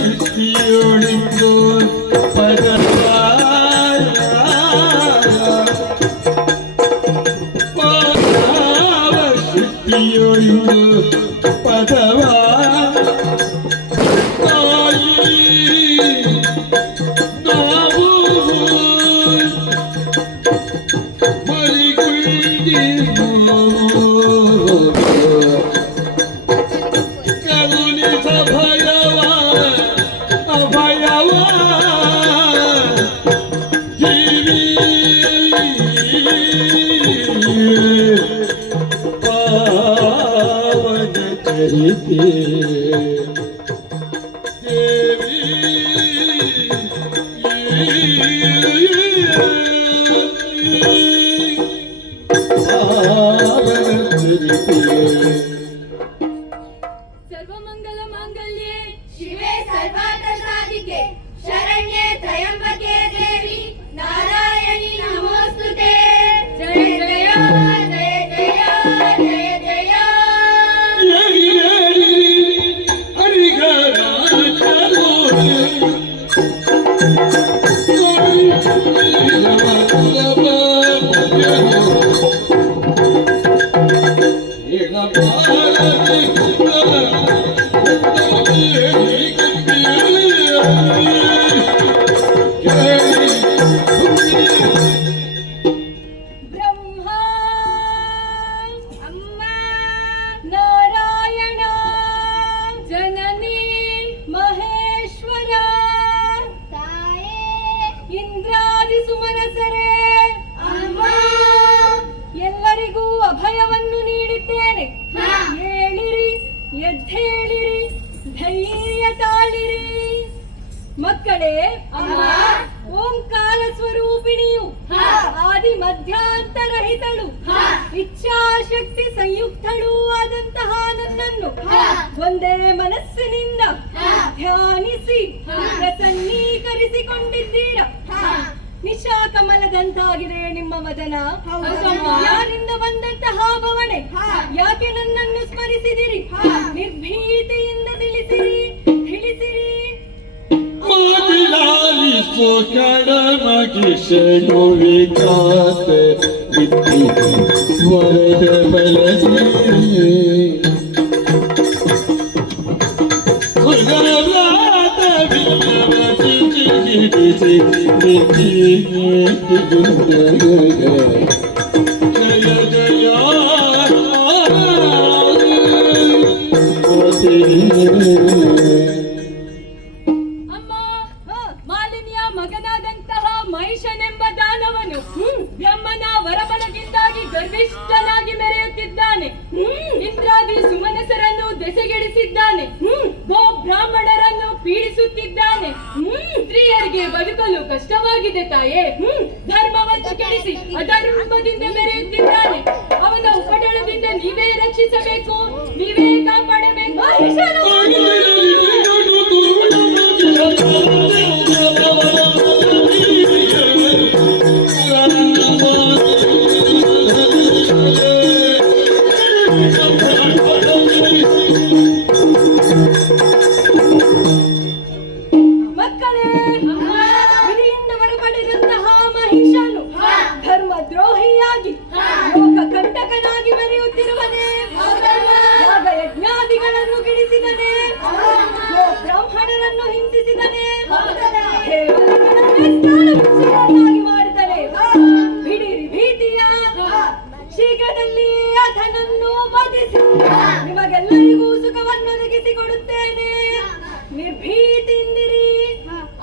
ಸೃಷ್ಟಿಯೊಳಿಂದು ಪದವ ಸೃಷ್ಟಿಯೊಳಿಂದು ಪದವ ಸರ್ವಮಂಗಲ ಮಾಂಗಲ್ಯೆ ಶಿವೆ ಸರ್ವಾರ್ಥ ಸಾಧಿಕೆ ಶರಣ್ಯೆ ತ್ರಯಂಬಕೆ ದೇವಿ ನಾರಾಯಣಿ ನಮೋಸ್ತುತೆ ಜಯ ಜಯ ಜಯ ಜಯ ಜಯ ಜಯ ಎಲ್ಲರಿಗೂ ಅಭಯವನ್ನು ನೀಡಿದ್ದೇನೆ. ಹೇಳಿರಿ, ಎದ್ದೇಳಿರಿ, ಧೈರ್ಯ ತಾಳಿರಿ. ಮಕ್ಕಳೇ, ಓಂಕಾರ ಸ್ವರೂಪಿಣಿಯು ಆದಿ ಮಧ್ಯಾಂತರಹಿತಳು ಇಚ್ಛಾಶಕ್ತಿ ಸಂಯುಕ್ತಳೂ ಆದಂತಹ ನನ್ನನ್ನು ಒಂದೇ ಮನಸ್ಸಿನಿಂದ ಧ್ಯಾನಿಸಿ ಪ್ರಸನ್ನೀಕರಿಸಿಕೊಂಡಿದ್ದೀರ. ನಿಶಾ ಕಮಲದಂತಾಗಿದೆ ನಿಮ್ಮ ವದನ. ಯಾರಿಂದ ಬಂದಂತಹ ಭವಣೆ? ಯಾಕೆ ನನ್ನನ್ನು ಸ್ಮರಿಸಿದಿರಿ? ನಿರ್ಭೀತಿಯಿಂದ ತಿಳಿಸಿರಿ, ತಿಳಿಸಿರಿ. ಮಾಲಿನಿಯ ಮಗನಾದಂತಹ ಮಹಿಷನೆಂಬ ದಾನವನು ಬ್ರಹ್ಮನ ವರಬಲದಿಂದಾಗಿ ಗರ್ವಿಷ್ಠನಾಗಿ ಮೆರೆಯುತ್ತಿದ್ದಾನೆ. ಇಂದ್ರಾದಿ ಸುಮನಸರನ್ನು ದೆಸೆಗೆಡಿಸಿದ್ದಾನೆ. ಗೋ ಬ್ರಾಹ್ಮಣರನ್ನು ಪೀಡಿಸುತ್ತಿದ್ದಾನೆ. ಸ್ತ್ರೀಯರಿಗೆ ಬದುಕಲು ಕಷ್ಟವಾಗಿದೆ ತಾಯೇ. ಧರ್ಮವನ್ನು ಕೆಡಿಸಿ ಅಧರ್ಮದಿಂದ ಮೆರೆಯುತ್ತಿದ್ದಾನೆ. ಅವನ ಉಪಟಳದಿಂದ ನೀವೇ ರಕ್ಷಿಸಬೇಕು, ನೀವೇ ಕಾಪಾಡಬೇಕು. ಮಕ್ಕಳೇ, ಹಿರಿಯಿಂದ ಬರಪಡಿದಂತಹ ಮಹಿಷನು ಧರ್ಮ ದ್ರೋಹಿಯಾಗಿ ಲೋಕ ಕಂಟಕನಾಗಿ ಮೆರೆಯುತ್ತಿರುವನೇ. ಯಾಗ ಯಜ್ಞಾದಿಗಳನ್ನು ಗಿಡಿಸಿದನೆ, ಬ್ರಾಹ್ಮಣರನ್ನು ಹಿಂಸಿಸಿದನೆ, ದೇವತೆಗಳನ್ನೇ ಮಾಡಿದನೆ. ಬಿಡಿರಿ ಭೀತಿಯ, ಶೀಘ್ರದಲ್ಲಿ ಅದನನ್ನು ವಧಿಸಿ ನಿಮಗೆಲ್ಲರಿಗೂ ಸುಖವನ್ನು ಒದಗಿಸಿಕೊಡುತ್ತೇನೆ. ನಿರ್ಭೀತಿಯಿಂದಿರಿ.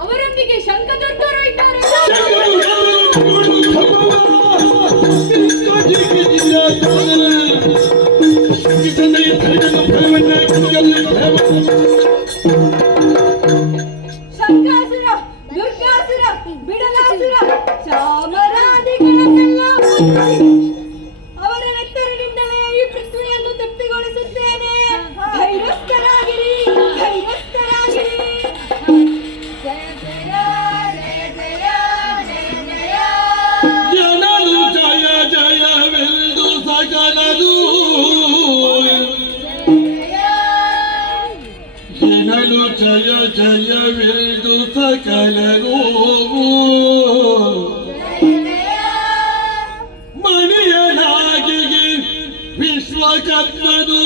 ಅವರೊಂದಿಗೆ ಶಂಖದುರ್ಗರು ಇದ್ದಾರೆ. ಶಂಕಾಸುರ, ದುರ್ಗಾಸುರ, ಬಿಡಲಾಸುರ, ಚಾಮರಾದಿಗಳನ್ನೆಲ್ಲ ಅವರ ನೆತ್ತರಿನಿಂದಲೇ ಈ ಪೃಥ್ವಿಯನ್ನು ತೃಪ್ತಿಗೊಳಿಸುತ್ತೇನೆ. ಧೈರ್ಯಸ್ಥರಾಗಿರಿ, ಧೈರ್ಯಸ್ಥರಾಗಿರಿ. ಜಯ ಜಯ ಜಯ ಜಯ ಜಯ ಜಯ ಜಯವಿದು ಸಕಲರೂ ಮಣಿಯನಾಗಿ ವಿಶ್ವಕರ್ಮನು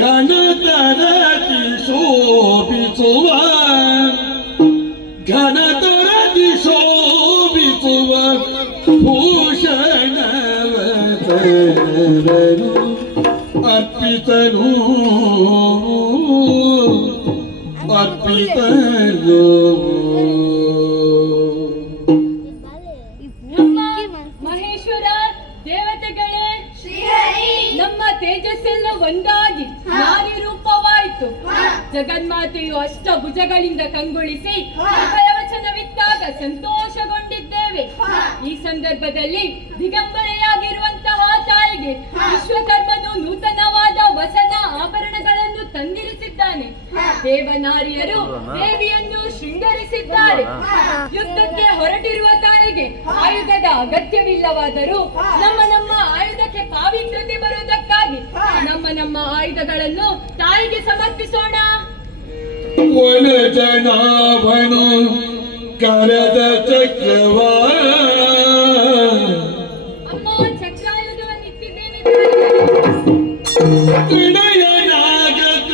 ಘನತರದಿ ಶೋಭಿಸುವ ಘನತರದಿ ಶೋಭಿಸುವ ಭೂಷಣವತರರು ಅರ್ಪಿತರು ಅರ್ಪಿತರು ಮಹೇಶ್ವರ ದೇವತೆಗಳೇ ನಮ್ಮ ತೇಜಸ್ಸೆಲ್ಲ ಒಂದಾಗಿ ನಾರಿ ರೂಪವಾಯಿತು. ಜಗನ್ಮಾತೆಯು ಅಷ್ಟಭುಜಗಳಿಂದ ಕಂಗೊಳಿಸಿ ವಚನವಿದ್ದಾಗ ಸಂತೋಷಗೊಂಡಿದ್ದೇವೆ. ಈ ಸಂದರ್ಭದಲ್ಲಿ ದಿಗಂಬರೆಯಾಗಿರುವಂತಹ ತಾಯಿಗೆ ವಿಶ್ವಕರ್ಮನು ನೂತನವಾದ ವಸನ ಆಭರಣಗಳನ್ನು ತಂದಿರಿಸಿದ್ದಾನೆ. ದೇವನಾರಿಯರು ದೇವಿಯನ್ನು ಶೃಂಗರಿಸಿದ್ದಾರೆ. ಯುದ್ಧಕ್ಕೆ ಹೊರಟಿರುವ ತಾಯಿಗೆ ಆಯುಧದ ಅಗತ್ಯವಿಲ್ಲವಾದರೂ ನಮ್ಮ ಆಯುಧಕ್ಕೆ ಪಾವಿತ್ರ್ಯತೆ ಬರುವುದಕ್ಕಾಗಿ ನಮ್ಮ ಆಯುಧಗಳನ್ನು ತಾಯಿಗೆ ಸಮರ್ಪಿಸೋಣ. ಒಳ ಜನಾಭನು ಕರದ ಚಕ್ರವ ಅಮ್ಮ ಚಕ್ರಾಯುಧವನ್ನು ಇಟ್ಟಿದ್ದೇನೆ. ತ್ರಿನಯನಾಗತ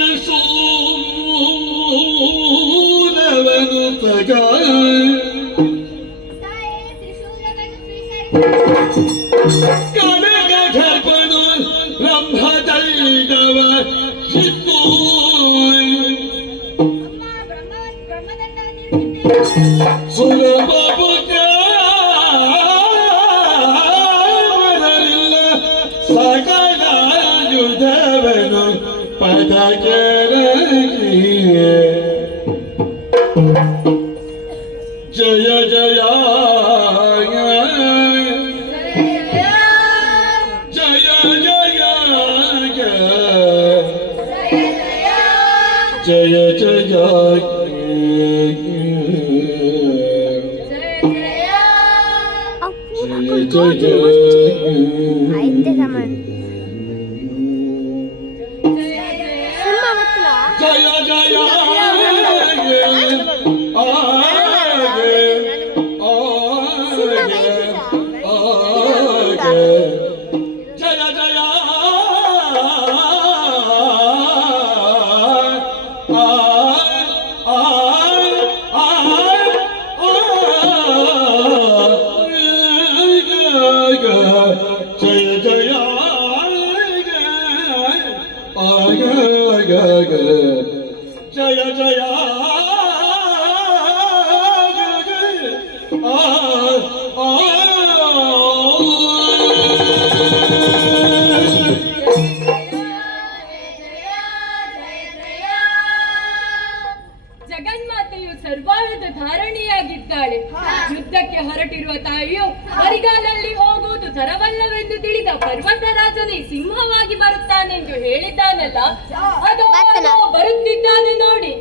ಸೂಲವನು ತಗ ಕನಕ ಘರ್ಪನು ರಂಭದೈದವ ಸಿದ್ದು ಸುಲಭರಿಲ್ಲ ಸಕಲ ಯುಧವನು ಪದಕರಗಿ ಜಯ ಜಯ ಜಯ ಜಯ ಜಯ ಜಯ ಜಗನ್ಮಾತೆಯು ಸರ್ವಾಯುಧ ಧಾರಣಿಯಾಗಿದ್ದಾಳೆ. ಯುದ್ಧಕ್ಕೆ ಹೊರಟಿರುವ ತಾಯಿಯು ಬರಿಗಾಲಲ್ಲಿ ಹೋಗುವುದು ತರವಲ್ಲವೆಂದು ತಿಳಿದ ಪರ್ವತರಾಜನೇ ಸಿಂಹವಾಗಿ ಬರುತ್ತಾನೆಂದು ಹೇಳಿದ್ದಾನಲ್ಲ, ಅದು ಬರುತ್ತಿದ್ದಾನೆ ನೋಡಿ.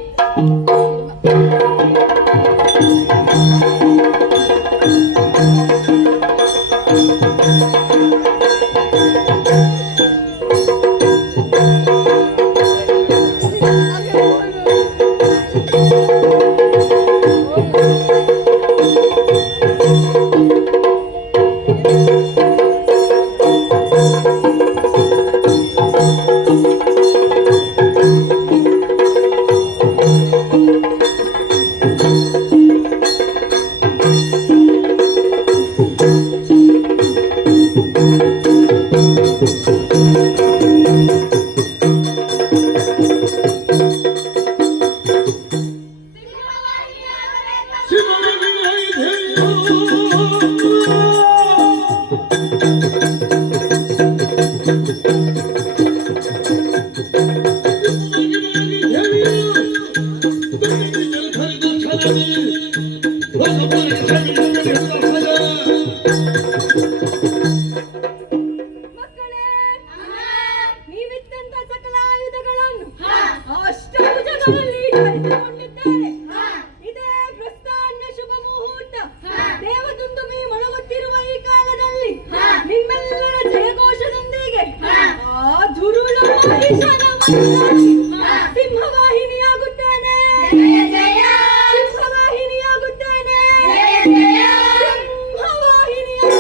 ಸಿಂಹವಾಹಿನಿಯಾಗುತ್ತಾನೆ.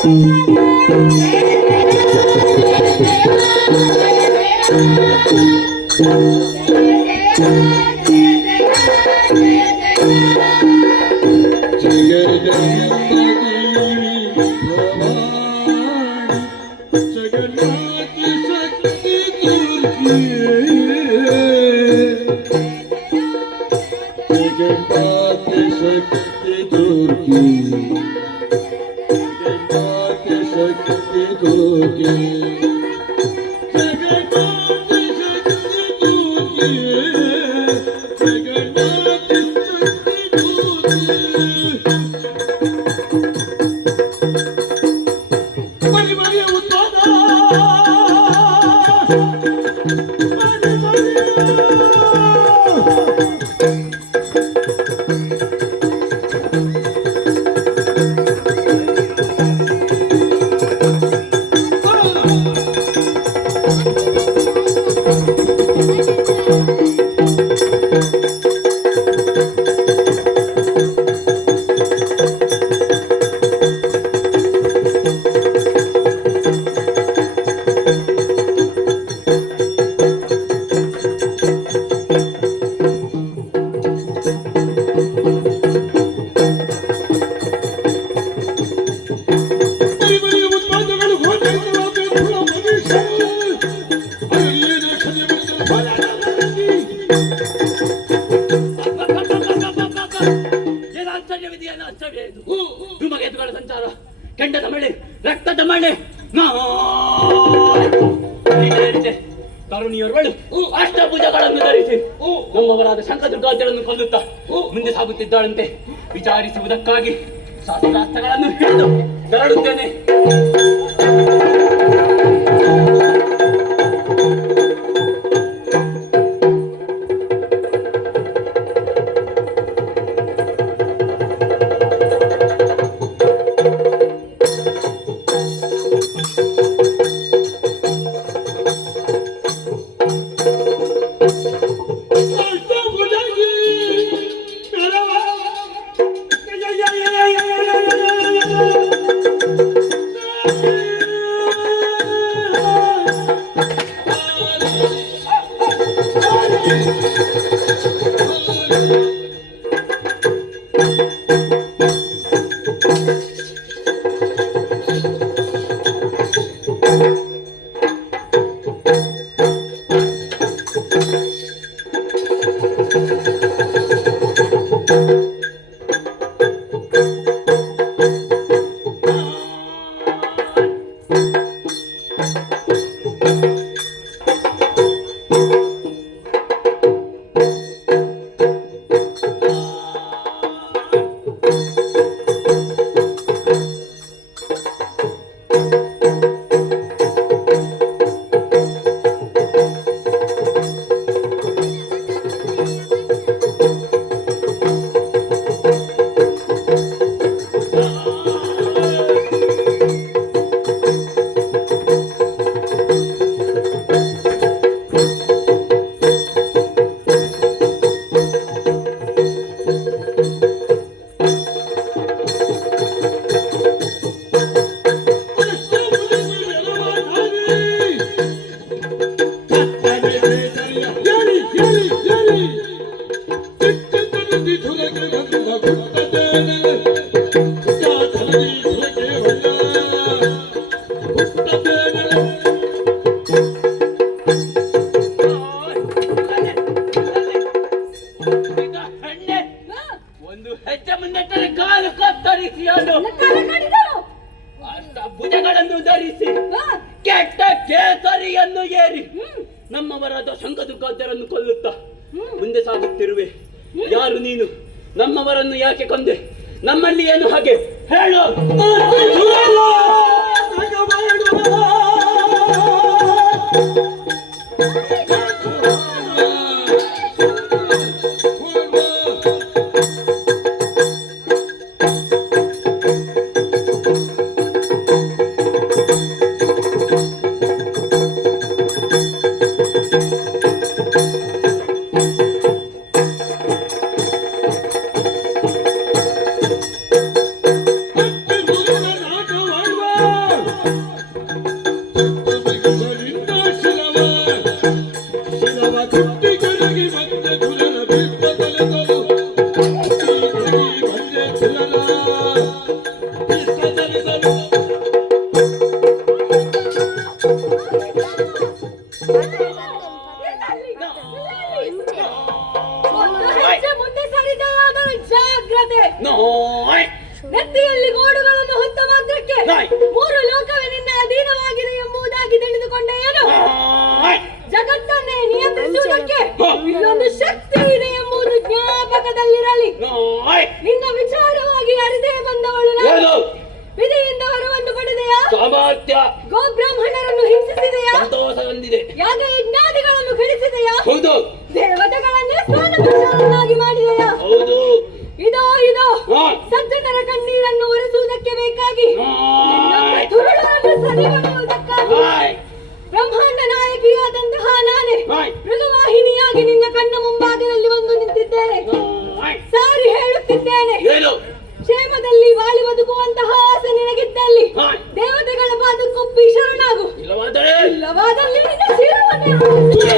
ಏನು ಆಶ್ಚರ್ಯವಿದೆಯಲ್ಲ, ಆಶ್ಚರ್ಯ ಇದು. ಧೂಮಕೇತುಗಳ ಸಂಚಾರ, ಕೆಂಡದ ಮಳೆ, ರಕ್ತದ ಮಳೆ, ತರುಣಿಯರುಗಳು ಅಷ್ಟಭುಜಗಳನ್ನು ಧರಿಸಿ ನಮ್ಮವರಾದ ಶಂಕದುರ್ಗಾದ್ಯರನ್ನು ಕೊಲ್ಲುತ್ತಾ ಮುಂದೆ ಸಾಗುತ್ತಿದ್ದಾಳಂತೆ. ವಿಚಾರಿಸುವುದಕ್ಕಾಗಿ ಶಾಸ್ತ್ರಾಸ್ತ್ರಗಳನ್ನು ಹಿಡಿದು ತೆರಳುತ್ತೇನೆ. ಒಂದು ಹೆಜ್ಜೆ ಮುಂದಿಟ್ಟರೆ ಕಾಲು ಕತ್ತರಿಸಿ ಅದು ಭುಜಗಳನ್ನು ಧರಿಸಿ ಕೆಟ್ಟ ಕೇಸರಿಯನ್ನು ಏರಿ ನಮ್ಮವರಾದ ಶಂಕದುರ್ಗಾದ್ಯರನ್ನು ಕೊಲ್ಲುತ್ತಾ ಮುಂದೆ ಸಾಗುತ್ತಿರುವೆ. ಯಾರು ನೀನು? ನಮ್ಮವರನ್ನು ಯಾಕೆ ಕೊಂದೆ? ನಮ್ಮಲ್ಲಿ ಏನು ಹಾಗೆ ಹೇಳು. ಒಂದು ಹೆಜ್ಜೆ ಮುಂದೆ ಸರಿದೆಯಾದರೂ ಜಾಗ್ರತೆ. ನೋಯ್ ನೆತ್ತಿಯಲ್ಲಿ ಗೋಡುಗಳನ್ನು ಹೊತ್ತ ಮಾತ್ರಕ್ಕೆ ನಾಯ್. ಮೂರು ಲೋಕವೇ ನಿನ್ನ ಅಧೀನವಾಗಿದೆ ಎಂಬುದಾಗಿ ತಿಳಿದುಕೊಂಡೆಯೇನು? ನೋಯ್ ಜಗತ್ತನ್ನೇ ನಿಯಂತ್ರಿಸುವುದಕ್ಕೆ ಹಾ. ಇಲ್ಲೊಂದು ಶಕ್ತಿ ಇದೆ ಎಂಬುದು ಜ್ಞಾಪಕದಲ್ಲಿರಲಿ. ನೋಯ್ ನಿನ್ನ ವಿಚಾರವಾಗಿ ಅರಿದೇ ಬಂದವಳು ನಾನು. ಏನು ವಿಧಿಯಿಂದ ವರವನ್ನು ಪಡೆದೆಯಾ? ಸಾಮರ್ಥ್ಯ ಗೋಬ್ರಾಹ್ಮಣರನ್ನು ಹಿಂಸಿಸಿದೆಯಾ? ಸಂತೋಷ ಹೊಂದಿದೆ. ಯಾಗ ಯಜ್ಞಾದಿಗಳನ್ನು ಕೆಡಿಸಿದೆಯಾ? ಹೌದು ದೇವತೆಗಳನ್ನೇ ಸ್ನಾನಪುರುಷರನ್ನಾಗಿ ಮಾಡಿದೆಯಾ? ಹೌದು ಇದೋ ಹಾ. ಸಜ್ಜನರ ಕಣ್ಣೀರನ್ನು ಒರೆಸುವುದಕ್ಕೆ ಬೇಕಾಗಿ ನೋಯ್ ತುರುಳನ್ನು ಸರಿಪಡೆಯುವುದಕ್ಕಾಗಿ ನೋಯ್ ಬ್ರಹ್ಮಾಂಡ ನಾಯಕಿಯಾದಂತಹ ನಾನೇ ನೋಯ್ ಮೃಗವಾಹಿನಿಯಾಗಿ ನಿನ್ನ ಕಣ್ಣ ಮುಂಭಾಗದಲ್ಲಿ ಬಂದು ನಿಂತಿದ್ದೇನೆ. ನೋಯ್ ಸಾರಿ ಹೇಳುತ್ತಿದ್ದೇನೆ, ಏನು ಕ್ಷೇಮದಲ್ಲಿ ಬಾಳಿ ಬದುಕುವಂತಹ ಆಸೆ ನಿನಗಿದ್ದಲ್ಲಿ ನೋಯ್ ದೇವತೆಗಳ ಪಾದಕ್ಕೊಪ್ಪಿ ಶರಣಾಗು. ಇಲ್ಲವಾದರೆ ಇಲ್ಲವಾದಲ್ಲಿ ನಿನ್ನ ಶಿರವನ್ನೇ ಹೊರಡಿಸಿ.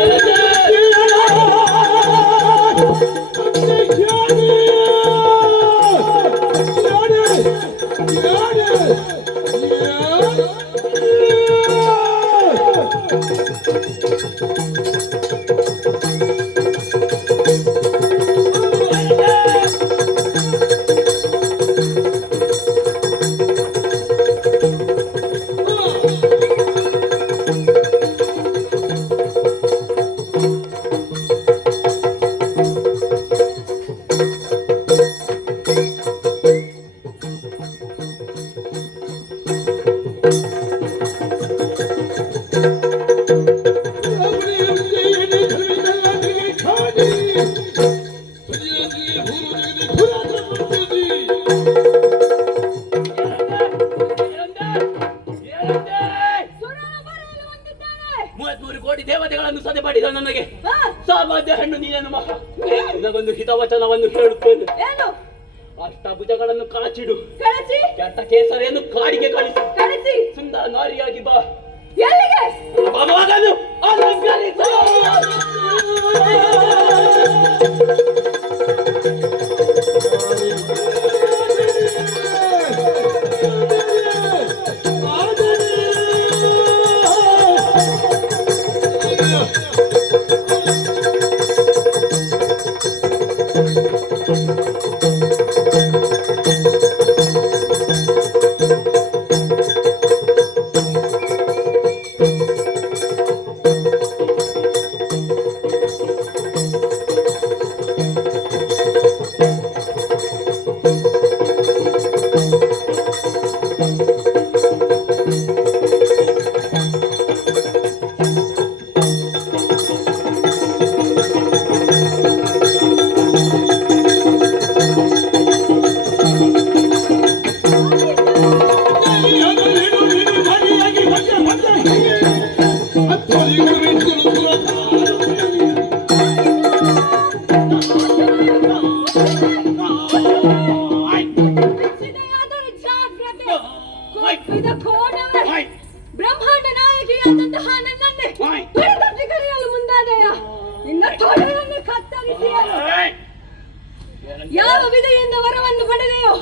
ಸುರನ ಬರೆಯಲು ಬಂದಿದ್ದೇನೆ. 33 ಕೋಟಿ ದೇವತೆಗಳನ್ನು ಸದೆ ಮಾಡಿದ ನನಗೆ ಹಾ, ಸಾಮಾನ್ಯ ಹೆಣ್ಣು ನೀನೇನು ಮಹಾ ನಿನಗೊಂದು ಹಿತವಚನವನ್ನು ಹೇಳುತ್ತೇನೆ. ಏನು? ಅಷ್ಟಭುಜಗಳನ್ನು ಕಾಚಿಡು, ಕಳಿಸಿ ಕೆಟ್ಟ ಕೇಸರಿಯನ್ನು ಕಾಡಿಗೆ ಕಳಿಸು, ಕಳಿಸಿ. ಸುಂದರ ನಾರಿಯಾಗಿ ಬಾ, ಎಲ್ಲಿಗೆ? ಮಗನು ಅಲಂಕರಿಸು. ಬಿಚ್ಚಿದೆಯಾದರೆ ಜಾಗ್ರತೆ. ಕೊಪ್ಪಿದ ಕೋಣವೇ. ಬ್ರಹ್ಮಾಂಡ ನಾಯಕಿಯಾದಂತಹ ನನ್ನನ್ನೇ ತುಳಿತಕ್ಕೆ ಕರೆಯಲು ಮುಂದಾದೆಯ ನಿನ್ನ ತೊಡೆಯನ್ನು ಕತ್ತರಿಸಿಯಲು. ಯಾವ ವಿಧಿಯಿಂದ ವರವನ್ನು ಪಡೆದೆಯೋ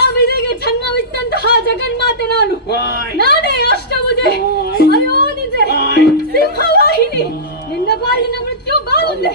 ಆ ವಿಧಿಗೆ ಜನ್ಮವಿತ್ತಂತಹ ಜಗನ್ಮಾತೆ ನಾನು. ನಾನೇ ಅಷ್ಟಭುಜೆ, ಅಯೋನಿಜೆ, ಸಿಂಹವಾಹಿನಿ. ನಿನ್ನ ಪಾಲಿನ ಮೃತ್ಯು ಬಾವುದೆ.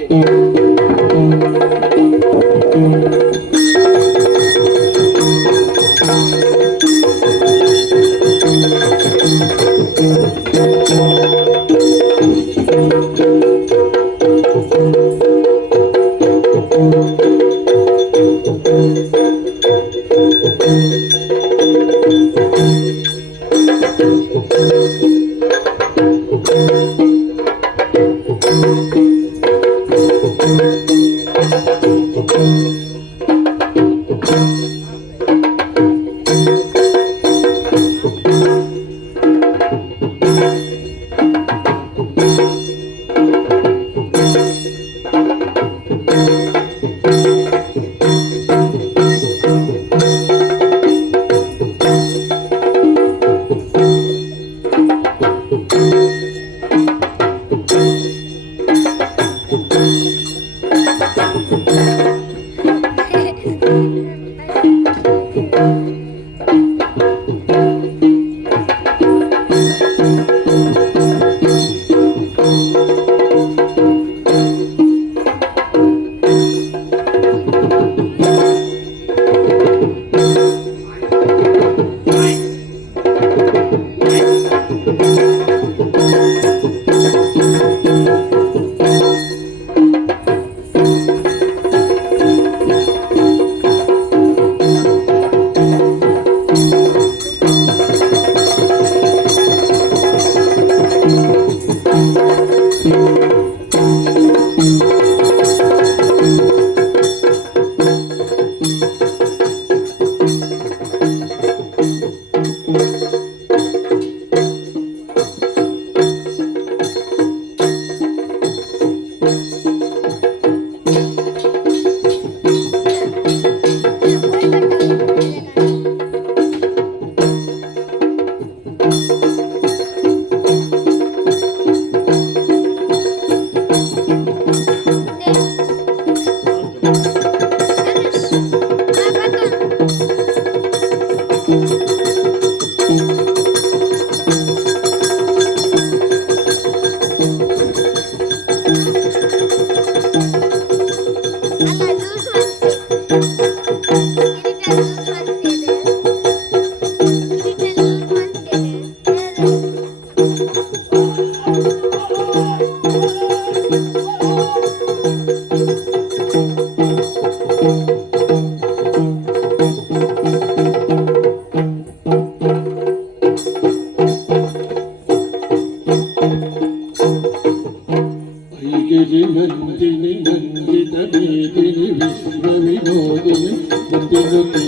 ನಂದಿನಿ ನಂದಿತ ಮೇದಿನಿ ವಿಶ್ವ ವಿನೋದಿನಿ ನಂದಿನುತೆ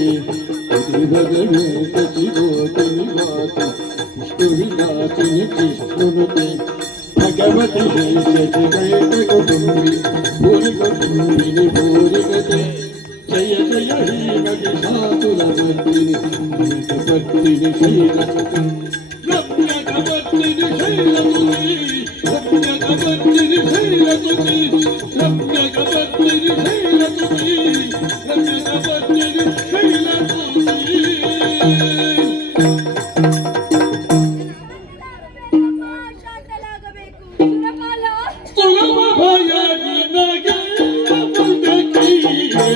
ದೇವಗಳು ಕಚಿರೋದಿನಿ ಮಾತು ವಿಷ್ಣು ವಿಲಾಸಿನಿ ಕೃಷ್ಣುನುತೆ ಭಗವತಿ ಶಶಿ ಕುಟುಂಬಿ ಭೂರಿಕುಟುಂಬಿನಿ ಭೂರಿಗತೆ ಜಯ ಜಯ ಹೇ ಮಹಿಷಾಸುರ ಮರ್ದಿನಿ ಜಗಪತ್ತಿನಿ ಶೈಲಸುತೆ ರಮ್ಯಕಪತ್ತಿನಿ ಶೈಲಸುತೆ ರಮ್ಯಕಪತ್ತಿನಿ ಶೈಲಸುತೆ ರಮ್ಯಕಪತ್ತಿನಿ ಶೈಲಸುತೆ ರಮ್ಯಕಪತ್ತಿನಿ ಶೈಲಸುತೆ ಶಾಂತಲಾಗಬೇಕು ಸುರಪಾಲ ಸುಲಭ ಭಯ ನಿನಗೆ ಮುಂದಕ್ಕಿಯೇ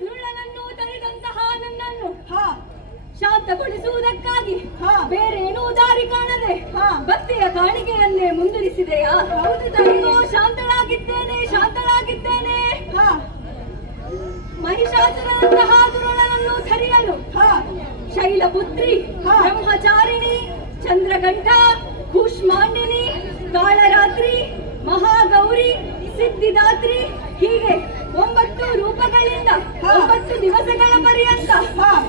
ದುರುಳನನ್ನು ತಡೆದಂತಹ ನನ್ನನ್ನು ಶಾಂತಗೊಳಿಸುವುದಕ್ಕಾಗಿ ಬೇರೇನೂ ದಾರಿ ಕಾಣದೆ ಭಕ್ತಿಯ ಕಾಣಿಕೆಯನ್ನೇ ಮುಂದುವರಿಸಿದೆಯಾ? ಹೌದು ತಾಯಿಯೋ, ಶಾಂತಳಾಗಿದ್ದೇನೆ ಶಾಂತಳಾಗಿದ್ದೇನೆ. ಮಹಿಷಾಸುರನಂತಹ ದುರುಳನನ್ನು ಧರಿಯಲು ಶೈಲಪುತ್ರಿ, ಬ್ರಹ್ಮಚಾರಿಣಿ, ಚಂದ್ರಘಂಟ, ಕೂಷ್ಮಾಂಡಿನಿ, ಕಾಳರಾತ್ರಿ, ಮಹಾಗೌರಿ, ಸಿದ್ಧಿದಾತ್ರಿ ಹೀಗೆ 9 ರೂಪಗಳಿಂದ 9 ದಿವಸಗಳ ಪರ್ಯಂತ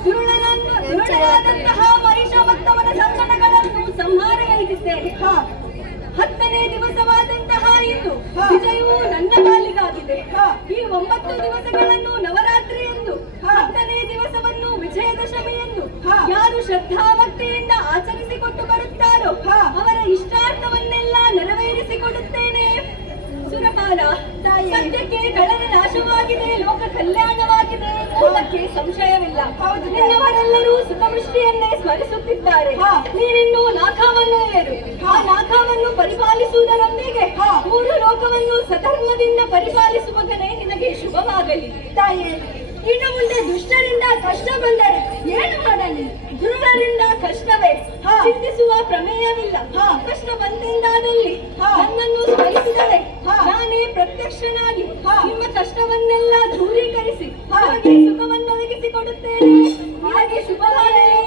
ದುರುಳನಾದಂತಹ ಮಹಿಷ ಮತ್ತವನ ಸಂಕಟಗಳನ್ನು ಸಂಹಾರಗೈದಿದ್ದೇನೆ. 10ನೇ ದಿವಸವಾದಂತಹ ಇಂದು ವಿಜಯವು ನನ್ನ ಪಾಲಿಗಾಗಿದೆ. ಈ 9 ದಿವಸಗಳನ್ನು ನವರಾತ್ರಿ ಎಂದು, 10ನೇ ದಿವಸವನ್ನು ವಿಜಯದಶಮಿ ಎಂದು ಯಾರು ಶ್ರದ್ಧಾಭಕ್ತಿಯಿಂದ ಆಚರಿಸಿಕೊಂಡು ಬರುತ್ತಾರೋ ಅವರ ಇಷ್ಟಾರ್ಥವನ್ನೆಲ್ಲ ನೆರವೇರಿಸಿಕೊಡುತ್ತೇನೆ. ಸುರಪಾಲ, ಸದ್ಯಕ್ಕೆ ಕಡಲ ನಾಶವಾಗಿದೆ, ಲೋಕ ಕಲ್ಯಾಣವಾಗಿದೆ ಎಂಬುದಕ್ಕೆ ಸಂಶಯವಿಲ್ಲ. ನಿನ್ನವರೆಲ್ಲರೂ ಸುಖವೃಷ್ಟಿಯನ್ನೇ ಸ್ಮರಿಸುತ್ತಿದ್ದಾರೆ. ನೀನಿನ್ನು ನಾಕಾವನ್ನು ಏರು. ಆ ನಾಕಾವನ್ನು ಪರಿಪಾಲಿಸುವುದರೊಂದಿಗೆ 3 ಲೋಕವನ್ನು ಸಧರ್ಮದಿಂದ ಪರಿಪಾಲಿಸುವಾಗಲೇ ನಿನಗೆ ಶುಭವಾಗಲಿ. ತಾಯಿ, ಇನ್ನು ಮುಂದೆ ದುಷ್ಟರಿಂದ ಕಷ್ಟ ಬಂದರೆ ಏನು ಮಾಡಲಿ? ದುರುಳರಿಂದ ಕಷ್ಟವೇ, ಚಿಂತಿಸುವ ಪ್ರಮೇಯವಿಲ್ಲ. ಕಷ್ಟ ಬಂತೆಂದಾದಲ್ಲಿ ನನ್ನನ್ನು ಸ್ಮರಿಸಿದರೆ ನಾನೇ ಪ್ರತ್ಯಕ್ಷನಾಗಿ ನಿಮ್ಮ ಕಷ್ಟವನ್ನೆಲ್ಲ ದೂರೀಕರಿಸಿ ಹಾಗೆ ಸುಖವನ್ನು ಒದಗಿಸಿಕೊಡುತ್ತೇನೆ. ಹಾಗೆ ಶುಭವಾಗಲಿ.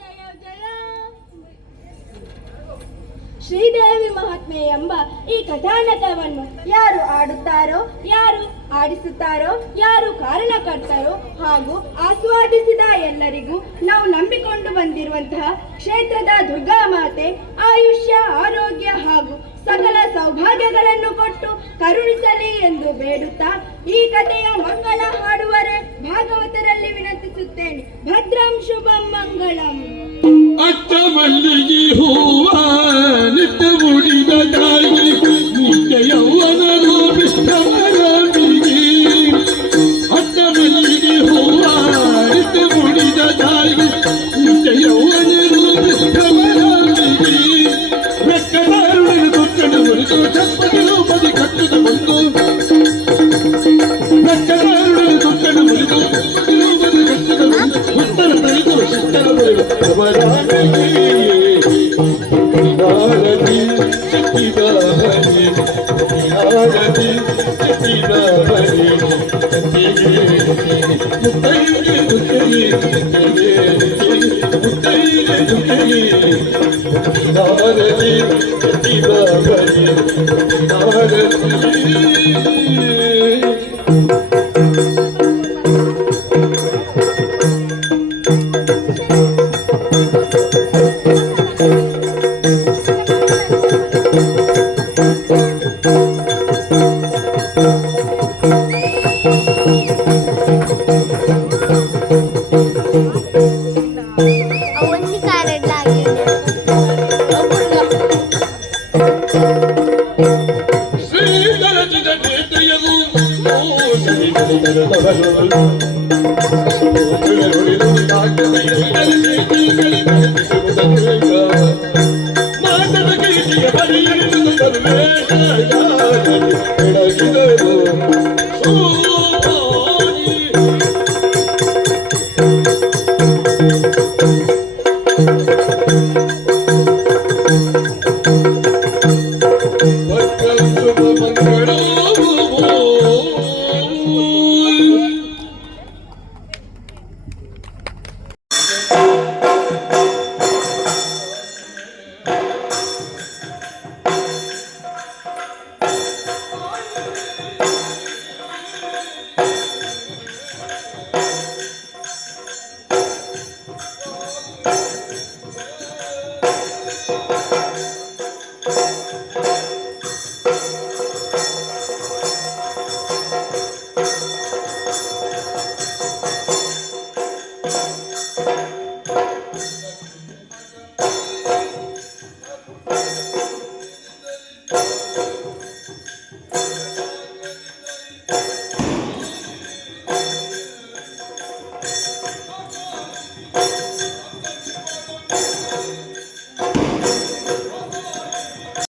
ಜಯ ಜಯ ಶ್ರೀದೇವಿ ಮಹಾತ್ಮೆ ಎಂಬ ಈ ಕಥಾನಕವನ್ನು ಯಾರು ಆಡುತ್ತಾರೋ, ಯಾರು ಯಾರು ಆಡಿಸುತ್ತಾರೋ, ಯಾರು ಕಾರಣಕರ್ತರೋ ಹಾಗೂ ಆಸ್ವಾದಿಸಿದ ಎಲ್ಲರಿಗೂ ನಾವು ನಂಬಿಕೊಂಡು ಬಂದಿರುವಂತಹ ಕ್ಷೇತ್ರದ ದುರ್ಗಾ ಮಾತೆ ಆಯುಷ್ಯ, ಆರೋಗ್ಯ ಹಾಗೂ ಸಕಲ ಸೌಭಾಗ್ಯಗಳನ್ನು ಕೊಟ್ಟು ಕರುಣಿಸಲಿ ಎಂದು ಬೇಡುತ್ತಾ ಈ ಕಥೆಯ ಮಂಗಳ ಹಾಡುವರೆ ಭಾಗವತರಲ್ಲಿ ವಿನಂತಿಸುತ್ತೇನೆ. ಭದ್ರಂ ಶುಭಂ ಮಂಗಳಂ. ಅತ್ತ ಮಲ್ಲಿಗೆ ಹೂವ ನಿತ್ಯ ಮುಡಿದ ತಾಯಿ ನಿತ್ಯ ಯೌವನ ರೂಪಿಸ್ತಮರಾಮಿಗೆ. ಅತ್ತ ಮಲ್ಲಿಗೆ ಹೂವ ನಿತ್ಯ ಮುಡಿದ ತಾಯಿ ನಿತ್ಯ ಯೌವನ ರೂಪಿಸ್ತಮರಾಮಿಗೆ. ಬೆಕ್ಕದಾರುಣನ ಕೊಟ್ಟಣ ಮುರಿದು ಚಪ್ಪಗೆ ರೂಪದಿ ಕಟ್ಟುದ ಬಂದು. ಬೆಕ್ಕದಾರುಣನ ಕೊಟ್ಟಣ ಮುರಿದು ಚಪ್ಪಗೆ ರೂಪದಿ ಕಟ್ಟುದ ಬಂದು. ಉತ್ತರ ತರಿದು ಶಿಸ್ತರ ಬರೆದು ಆರತಿ ಸತ್ತಿದಾರತಿ ಆರತಿ ಸತ್ತಿದಾರತಿ ಮುತ್ತೈದೆ ಮುತ್ತೈದೆ ಮುತ್ತೈದೆ ಮುತ್ತೈದೆ ಆರತಿ ಸತ್ತಿದಾರತಿ ಆರತಿ.